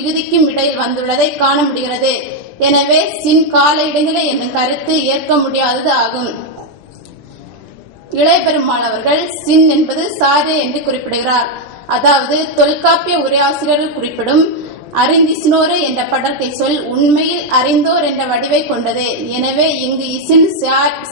விகுதிக்கும் இடையில் வந்துள்ளதை காண முடிகிறது. எனவே சின் கால இடைநிலை என்னும் கருத்து ஏற்க முடியாதது ஆகும். இளையபெருமாள் அவர்கள் சின் என்பது சாரே என்று குறிப்பிடுகிறார். அதாவது தொல்காப்பிய உரையாசிரியர்கள் குறிப்பிடும் அறிந்திசினோரு என்ற படர்க்கை சொல் உண்மையில் அறிந்தோர் என்ற வடிவை கொண்டது. எனவே இங்கு இசின்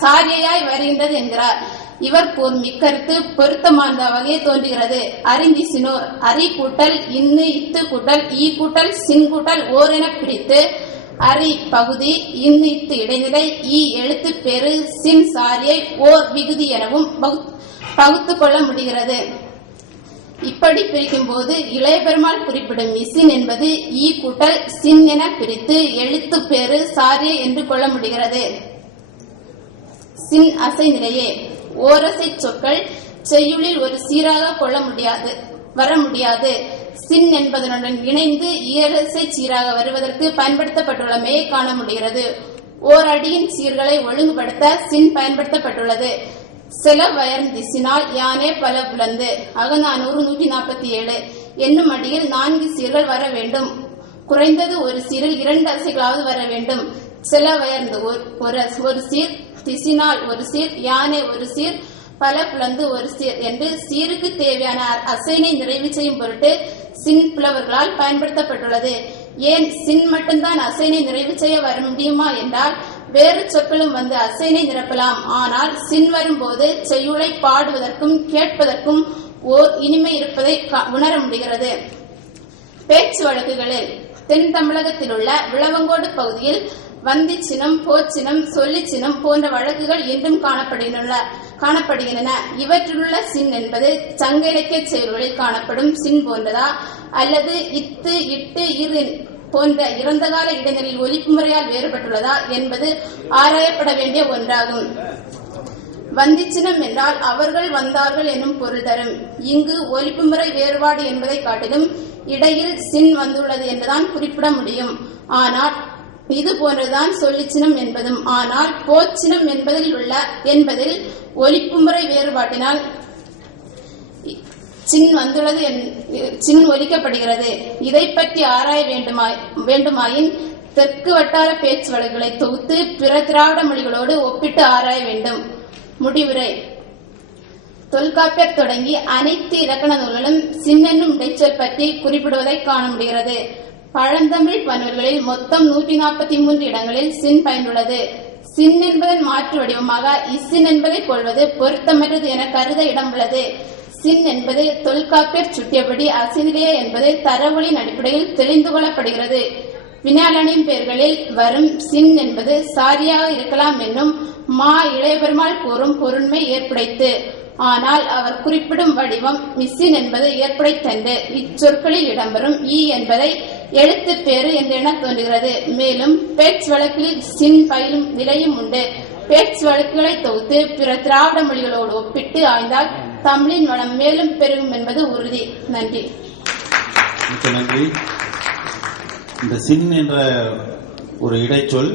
சாரியையாய் வருகின்றது என்கிறார். இவர் கூறும் இக்கருத்து பொருத்தமான வகையை தோன்றுகிறது. அறிந்திசினோர் அரி கூட்டல் இன்னு இத்து கூட்டல் ஈ கூட்டல் சின் கூட்டல் ஓர் என பிரித்து அரி பகுதி இன்னு இத்து இடைநிலை ஈ எழுத்து பெரு சின் சாரியை ஓர் விகுதி எனவும் பகுத்து கொள்ள முடிகிறது. இப்படி பிரிக்கும் போது இளையபெருமாள் குறிப்பிடும் இசின் என்பது ஈ கூட்டல் சின் என பிரித்து எழுத்து பெரு சாரியை என்று கொள்ள முடிகிறது. சின் அசை நிலையே ஓரசை சொற்கள் செய்யுளில் ஒரு சீராக வர முடியாது. சின் என்பதனுடன் இணைந்து ஈரசை சீராக வருவதற்கு பயன்படுத்தப்பட்டுள்ளமையை காண முடிகிறது. ஓர் அடியின் சீர்களை ஒழுங்குபடுத்த சின் பயன்படுத்தப்பட்டுள்ளது. சில வயர்ந்த திசினால் யானே பல புலந்து அகநானூறு 147 என்னும் அடியில் 4 சீர்கள் வர வேண்டும். குறைந்தது ஒரு சீரில் 2 அசைகளாவது வர வேண்டும். சில வயர்ந்து ஒரு சீர், திசினால் ஒரு சீர், யானை ஒரு சீர், பல புலந்து ஒரு சீர் என்று சீருக்கு தேவையான அசைனை நிறைவு செய்யும் பொருட்டு சின் புலவர்களால் பயன்படுத்தப்பட்டுள்ளது. ஏன் சின் மட்டும்தான் அசைனை நிறைவு செய்ய வர முடியுமா என்றால் வேறு சொற்களும் வந்து அசைனை நிரப்பலாம். ஆனால் சின் வரும்போது செய்யுளை பாடுவதற்கும் கேட்பதற்கும் ஓர் இனிமை இருப்பதை உணர முடிகிறது. பேச்சு வழக்குகளில் தென் தமிழகத்தில் உள்ள விளவங்கோடு பகுதியில் வந்தி சினம், போச்சினம், சொல்லி சினம் போன்ற வழக்குகள் இன்றும் காணப்படுகின்றன. இவற்றிலுள்ள சின் என்பது சங்க இலக்கிய செயல்களில் காணப்படும் சின் போன்றதா அல்லது இத்து இட்டு இரு போன்ற இறந்த கால இடைநிலையில் ஒலிப்பு முறையால் வேறுபட்டுள்ளதா என்பது ஆராயப்பட வேண்டிய ஒன்றாகும். வந்திச்சினம் என்றால் அவர்கள் வந்தார்கள் என்னும் பொருள் தரும். இங்கு ஒலிப்பு முறை வேறுபாடு என்பதை காட்டிலும் இடையில் சின் வந்துள்ளது என்றுதான் குறிப்பிட முடியும். ஆனால் இது போன்றதுதான் சொல்லிச்சினம் என்பதும். ஆனால் போச்சினம் என்பதில் ஒலிப்பு முறை வேறுபாட்டினால் சின் ஒலிக்கப்படுகிறது. இதை பற்றி ஆராய வேண்டுமாயின் தெற்கு வட்டார பேச்சு வழக்குகளை தொகுத்து பிற திராவிட மொழிகளோடு ஒப்பிட்டு ஆராய வேண்டும். முடிவுரை. தொல்காப்பியர் தொடங்கி அனைத்து இலக்கண நூல்களும் சின் என்னும் இடைச்சொல் பற்றி குறிப்பிடுவதை காண முடிகிறது. பழந்தமிழ் பன்னுகளில் மொத்தம் 143 இடங்களில் சின் பயனுள்ளது. சின் என்பதன் மாற்று வடிவமாக இசின் என்பதை கொள்வது பொருத்தமற்றது என கருத இடம் உள்ளது. சின் என்பது தொல்காப்பியர் சுட்டியபடி அசைநிலையே என்பது தரவொலியின் அடிப்படையில் தெளிந்து கொள்ளப்படுகிறது. வினாலனின் பெயர்களில் வரும் சின் என்பது சாரியாக இருக்கலாம் என்னும் மா இளையபெருமாள் கூறும் பொருண்மை ஏற்புடைத்து. ஆனால் அவர் குறிப்பிடும் வடிவம் மிசின் என்பது ஏற்புடைத்தன்று. இச்சொற்களில் இடம்பெறும் ஈ என்பதை எழுத்து பேரு என்றென தோன்றுகிறது. மேலும் பேச்சு வழக்கில் சின் பயிலும் நிலையும் உண்டு. பேச்சு வழக்குகளை தொகுத்து பிற திராவிட மொழிகளோடு ஒப்பிட்டு ஆய்ந்தால் தமிழின் வளம் மேலும் பெருகும் என்பது உறுதி. நன்றி. நன்றி. இந்த சின் என்ற ஒரு இடைச்சொல்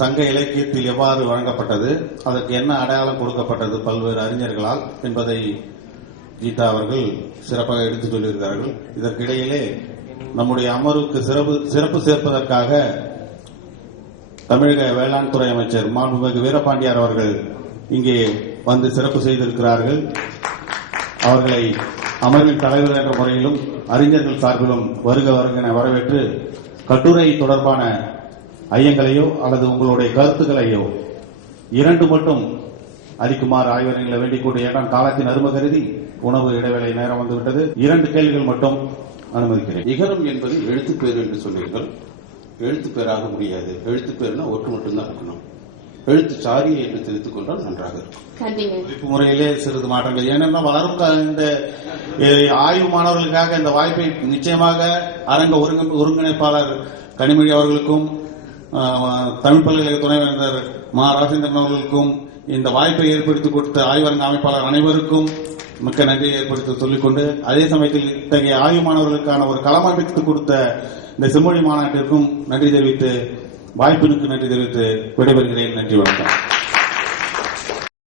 சங்க இலக்கியத்தில் எவ்வாறு வழங்கப்பட்டது, அதற்கு என்ன அடையாளம் கொடுக்கப்பட்டது பல்வேறு அறிஞர்களால் என்பதை கீதா அவர்கள் சிறப்பாக எடுத்துச் சொல்லியிருக்கிறார்கள். இதற்கிடையிலே நம்முடைய அமர்வுக்கு சிறப்பு சேர்ப்பதற்காக தமிழக வேளாண் துறை அமைச்சர் மாண்புமிகு வீரபாண்டியார் அவர்கள் இங்கே வந்து சிறப்பு செய்திருக்கிறார்கள். அவர்களை அமர்வின் தலைவர் என்ற முறையிலும் அறிஞர்கள் சார்பிலும் வருக என வரவேற்று கட்டுரை தொடர்பான ஐயங்களையோ அல்லது உங்களுடைய கருத்துக்களையோ 2 மட்டும் அளிக்குமாறு ஆய்வறிஞர்களை வேண்டிக் கொண்டு, ஏனால் காலத்தின் அருமை கருதி உணவு இடைவேளை நேரம் வந்துவிட்டது. 2 கேள்விகள் மட்டும் அனுமதிக்கிறேன். இகரம் என்பது எழுத்துப்பேர் என்று சொன்னீர்கள். எழுத்துப்பேராக முடியாது. எழுத்துப்பேர்னா ஒன்று மட்டும்தான் இருக்கணும். எழுத்து சாரியை என்று தெரிவித்துக் கொண்டால் நன்றாக இருக்கும். முறையிலே சிறிது மாற்றங்கள். ஏனென்றால் வளரும் இந்த ஆய்வு மாணவர்களுக்காக இந்த வாய்ப்பை நிச்சயமாக அரங்க ஒருங்கிணைப்பாளர் கனிமொழி அவர்களுக்கும் தமிழ் பல்கலைக்கழக துணைவேந்தர் மா ராஜேந்திரன் அவர்களுக்கும் இந்த வாய்ப்பை ஏற்படுத்தி கொடுத்த ஆய்வரங்க அமைப்பாளர் அனைவருக்கும் மிக்க நன்றியை ஏற்படுத்தி சொல்லிக்கொண்டு, அதே சமயத்தில் இத்தகைய ஆய்வு மாணவர்களுக்கான ஒரு களமமைத்து கொடுத்த இந்த செம்மொழி மாநாட்டிற்கும் நன்றி தெரிவித்து, வாய்ப்பிற்கு நன்றி தெரிவித்து விடைபெறுகிறேன். நன்றி, வணக்கம்.